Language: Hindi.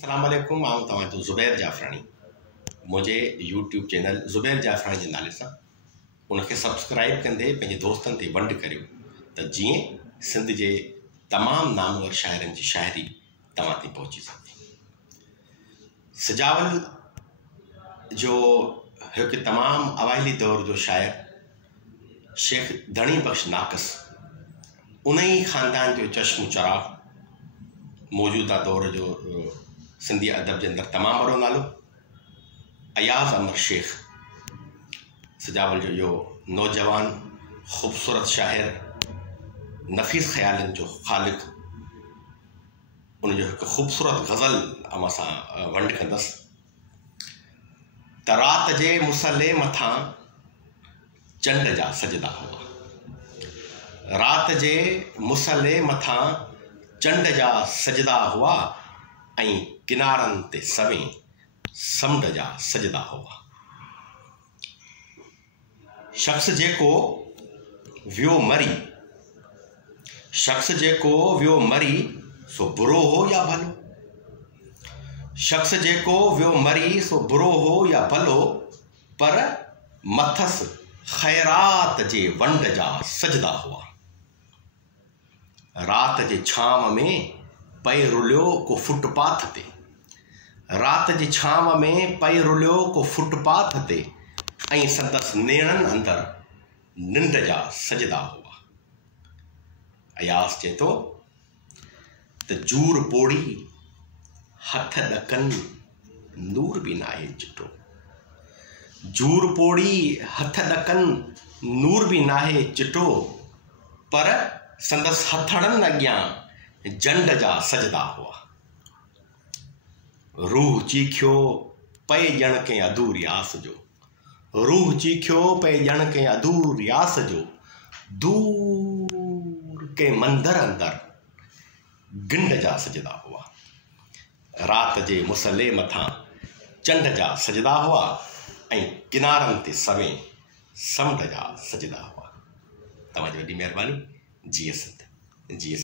अस्सलाम वालेकुम। आऊं तव्हांजो ज़ुबैर जाफ़रानी। मुझे यूट्यूब चैनल ज़ुबैर जाफ़रानी के नाले सां उनके सब्सक्राइब कंदे पंहिंजे दोस्तन ते वंड करियो त जीअं सिंध जे तमाम नामवर शायरनि जी शायरी तव्हां ताईं पहुची सघे। सजावल जो हिकु तमामु अवाइली दौर जो शायर शेख धणी बख्श नाकस उन ई ख़ानदान जो चश्मो चराग मौजूदा दौर जो सिंधी अदब के अंदर तमाम बड़ो नालो अयाज़ अमर शेख सजावल जो यो नौजवान खूबसूरत शायर नफ़ीस ख़यालन जो ख़ालिक उनजो एक खूबसूरत गज़ल अमां सां वंड कंदसि त रात जे मुसले मथां चंड जा सजदा हुआ। रात जे मुसले मथां चंड जा सजदा हुआ ऐं किनारनि ते सवें समुंड जा सजदा हुआ। शख़्स जेको वियो मरी, शख़्स जेको वियो मरी सो बुरो हो या भलो। शख़्स जेको वियो मरी सो बुरो हो या भलो, पर मथस ख़ैरात जे वंड जा सजदा हुआ। रात जे छांव में पए रुलियो को फुटपाथ ते, रात जी छांव में पए रुलियो को फुटपाथ ते ऐं संदसि नेणनि अंदर निंड जा सजदा हुआ। अयास चए थो त जूर पोड़ी हथ ॾकनि नूर बि नाहे चिटो। जूर पोड़ी हथ ॾकनि नूर बि नाहे चिटो, पर संदसि हथड़नि अॻियां जंड जा सजदा हुआ। रूह चीखियो पए ॼण कंहिं अधूरी आस जो, रूह चीखियो पए ॼण कंहिं अधूरी आस जो, दूर कंहिं मंदर अंदर गिंड जा सजदा हुआ। रात जे मुसले मथां चंड जा सजदा हुआ ऐं किनारनि ते सवें समुंड जा सजदा हुआ। तव्हांजी वॾी महिरबानी। जी सिंध जी।